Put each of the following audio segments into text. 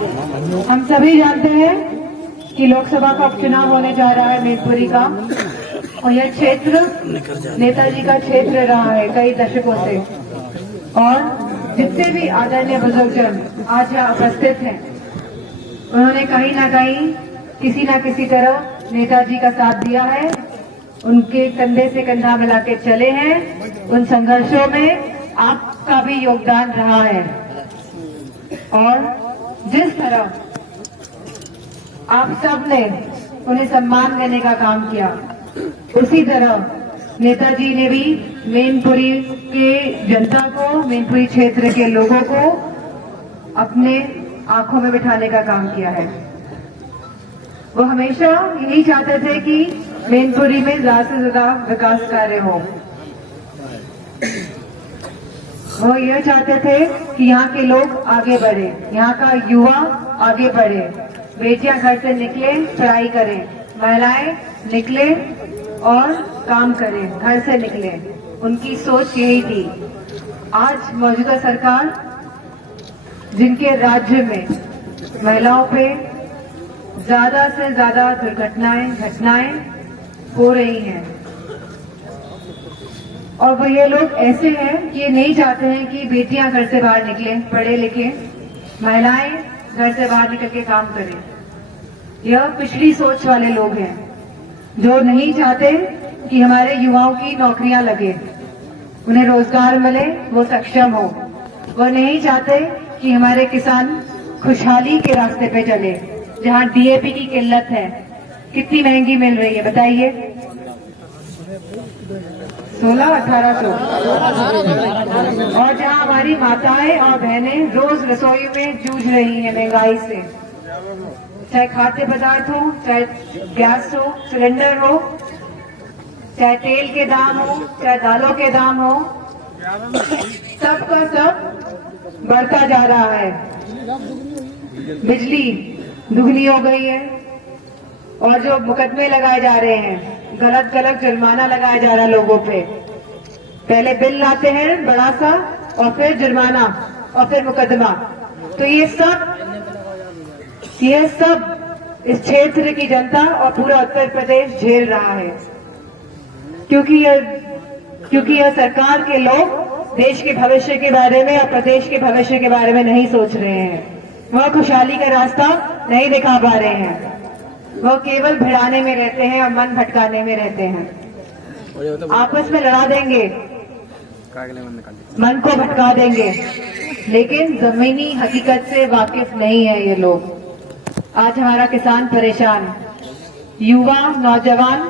हम सभी जानते हैं कि लोकसभा का उपचुनाव होने जा रहा है मैनपुरी का, और यह क्षेत्र नेताजी का क्षेत्र रहा है कई दशकों से। और जितने भी आदरणीय बुजुर्गजन आज यहाँ उपस्थित हैं, उन्होंने कहीं ना किसी तरह नेताजी का साथ दिया है, उनके कंधे से कंधा मिला के चले हैं। उन संघर्षों में आपका भी योगदान रहा है, और जिस तरह आप सब ने उन्हें सम्मान देने का काम किया, उसी तरह नेताजी ने भी मैनपुरी के जनता को, मैनपुरी क्षेत्र के लोगों को अपने आंखों में बिठाने का काम किया है। वो हमेशा यही चाहते थे कि मैनपुरी में ज्यादा से ज्यादा विकास कार्य हो। वो यह चाहते थे कि यहाँ के लोग आगे बढ़े, यहाँ का युवा आगे बढ़े, बेटियां घर से निकले, पढ़ाई करें, महिलाएं निकले और काम करें, घर से निकले। उनकी सोच यही थी। आज मौजूदा सरकार, जिनके राज्य में महिलाओं पे ज्यादा से ज्यादा घटनाएं हो रही हैं, और वो ये लोग ऐसे हैं कि ये नहीं चाहते हैं कि बेटियां घर से बाहर निकले, पढ़े लिखे, महिलाएं घर से बाहर निकल के काम करें। यह पिछड़ी सोच वाले लोग हैं जो नहीं चाहते कि हमारे युवाओं की नौकरियां लगे, उन्हें रोजगार मिले, वो सक्षम हो। वो नहीं चाहते कि हमारे किसान खुशहाली के रास्ते पे चले, जहां डीएपी की किल्लत है। कितनी महंगी मिल रही है बताइए, 1600-1800। और जहां हमारी माताएं और बहनें रोज रसोई में जूझ रही हैं महंगाई से, चाहे खाद्य पदार्थ हो, चाहे गैस हो, सिलेंडर हो, चाहे तेल के दाम हो, चाहे दालों के दाम हो, सब का सब बढ़ता जा रहा है। बिजली दुगनी हो गई है, और जो मुकदमे लगाए जा रहे हैं, गलत जुर्माना लगाया जा रहा है लोगों पे। पहले बिल लाते हैं बड़ा सा, और फिर जुर्माना, और फिर मुकदमा। तो ये सब इस क्षेत्र की जनता और पूरा उत्तर प्रदेश झेल रहा है, क्योंकि यह सरकार के लोग देश के भविष्य के बारे में और प्रदेश के भविष्य के बारे में नहीं सोच रहे हैं। वह खुशहाली का रास्ता नहीं दिखा पा रहे हैं। वह केवल भिड़ाने में रहते हैं और मन भटकाने में रहते हैं। आपस में लड़ा देंगे, मन को भटका देंगे, लेकिन जमीनी हकीकत से वाकिफ नहीं है ये लोग। आज हमारा किसान परेशान, युवा नौजवान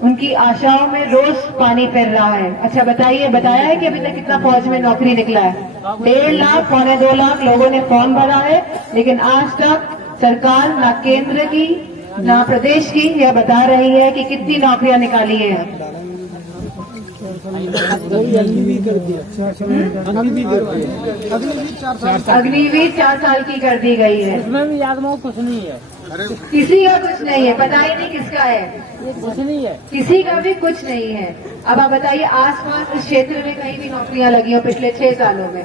उनकी आशाओं में रोज पानी फिर रहा है। अच्छा बताया है कि अभी तक कितना फौज में नौकरी निकला है? 1.5 लाख, 2.25 लाख लोगों ने फॉर्म भरा है, लेकिन आज तक सरकार ना केंद्र की ना प्रदेश की यह बता रही है कि कितनी नौकरियां निकाली है। अग्निवीर 4 साल की कर दी गई है, इसमें भी याद में कुछ नहीं है, किसी का कुछ नहीं है, पता ही नहीं किसका है, कुछ नहीं है, किसी का भी कुछ नहीं है। अब आप बताइए, आसपास इस क्षेत्र में कहीं भी नौकरियां लगी हो पिछले 6 सालों में?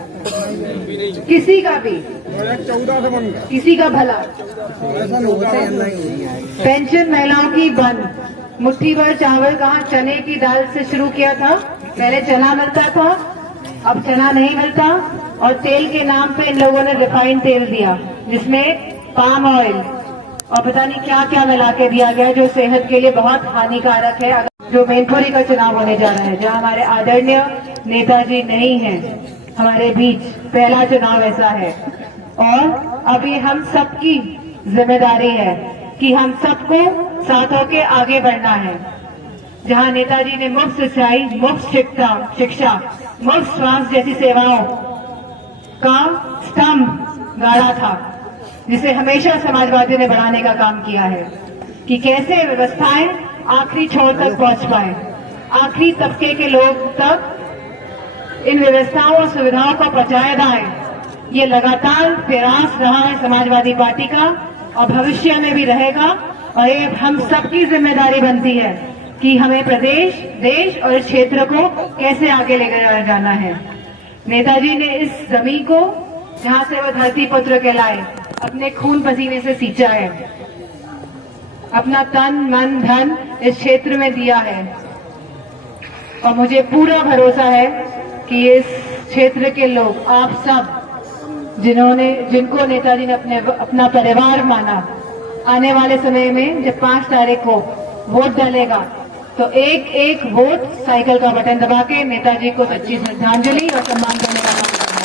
किसी का भी, किसी का भला। पेंशन महिलाओं की बंद, मुट्ठी भर चावल कहाँ चने की दाल से शुरू किया था। पहले चना मिलता था, अब चना नहीं मिलता, और तेल के नाम पे इन लोगों ने रिफाइंड तेल दिया, जिसमें पाम ऑयल और पता नहीं क्या क्या मिला के दिया गया, जो सेहत के लिए बहुत हानिकारक है। जो मैनपुरी का चुनाव होने जा रहा है, जहां हमारे आदरणीय नेताजी नहीं है हमारे बीच, पहला चुनाव ऐसा है, और अभी हम सबकी जिम्मेदारी है कि हम सबको साथ होके आगे बढ़ना है। जहां नेताजी ने मुफ्त सिंचाई, मुफ्त शिक्षा, मुफ्त स्वास्थ्य जैसी सेवाओं का स्तंभ गाड़ा था, जिसे हमेशा समाजवादियों ने बढ़ाने का काम किया है कि कैसे व्यवस्थाएं आखिरी छोर तक पहुंच पाए, आखिरी तबके के लोग तक इन व्यवस्थाओं और सुविधाओं को पहुंचाया जाए। ये लगातार प्रयास रहा है समाजवादी पार्टी का, और भविष्य में भी रहेगा। और ये हम सबकी जिम्मेदारी बनती है कि हमें प्रदेश, देश और इस क्षेत्र को कैसे आगे लेकर जाना है। नेताजी ने इस जमीन को जहाँ से वो धरती पुत्र कहलाए, अपने खून पसीने से सींचा है, अपना तन मन धन इस क्षेत्र में दिया है। और मुझे पूरा भरोसा है कि इस क्षेत्र के लोग, आप सब जिनको नेताजी ने अपना परिवार माना, आने वाले समय में जब 5 तारीख को वोट डालेगा तो एक एक वोट साइकिल का बटन दबा के नेताजी को सच्ची श्रद्धांजलि और सम्मान देने का काम करना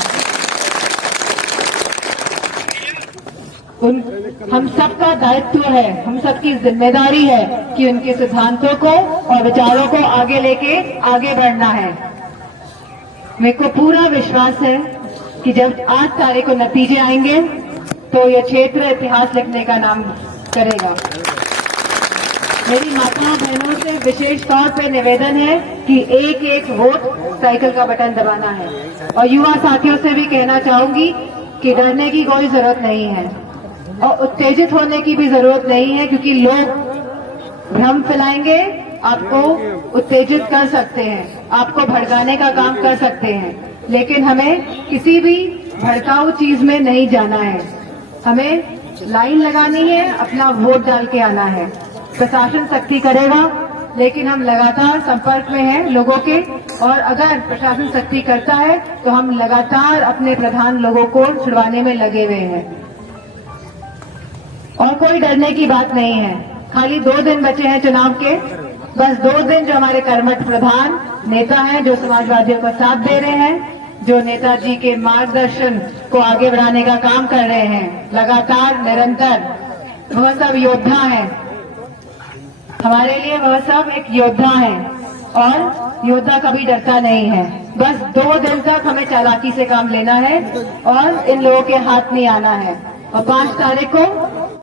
है। हम सबका दायित्व है, हम सबकी जिम्मेदारी है कि उनके सिद्धांतों को और विचारों को आगे लेके आगे बढ़ना है। मेरे को पूरा विश्वास है कि जब 8 तारीख को नतीजे आएंगे तो यह क्षेत्र इतिहास लिखने का नाम करेगा। मेरी माताओं बहनों से विशेष तौर पे निवेदन है कि एक एक वोट साइकिल का बटन दबाना है। और युवा साथियों से भी कहना चाहूंगी कि डरने की कोई जरूरत नहीं है और उत्तेजित होने की भी जरूरत नहीं है, क्योंकि लोग भ्रम फैलाएंगे, आपको उत्तेजित कर सकते हैं, आपको भड़काने का काम कर सकते हैं, लेकिन हमें किसी भी भड़काऊ चीज में नहीं जाना है। हमें लाइन लगानी है, अपना वोट डाल के आना है। प्रशासन सख्ती करेगा, लेकिन हम लगातार संपर्क में हैं लोगों के, और अगर प्रशासन सख्ती करता है तो हम लगातार अपने प्रधान लोगों को छुड़वाने में लगे हुए हैं। और कोई डरने की बात नहीं है। खाली 2 दिन बचे हैं चुनाव के, बस 2 दिन जो हमारे कर्मठ प्रधान नेता हैं, जो समाजवादियों का साथ दे रहे हैं, जो नेताजी के मार्गदर्शन को आगे बढ़ाने का काम कर रहे हैं लगातार निरंतर, वह सब योद्धा हैं। हमारे लिए वह सब एक योद्धा है और योद्धा कभी डरता नहीं है। बस 2 दिन तक हमें चालाकी से काम लेना है और इन लोगों के हाथ नहीं आना है। और 5 तारीख को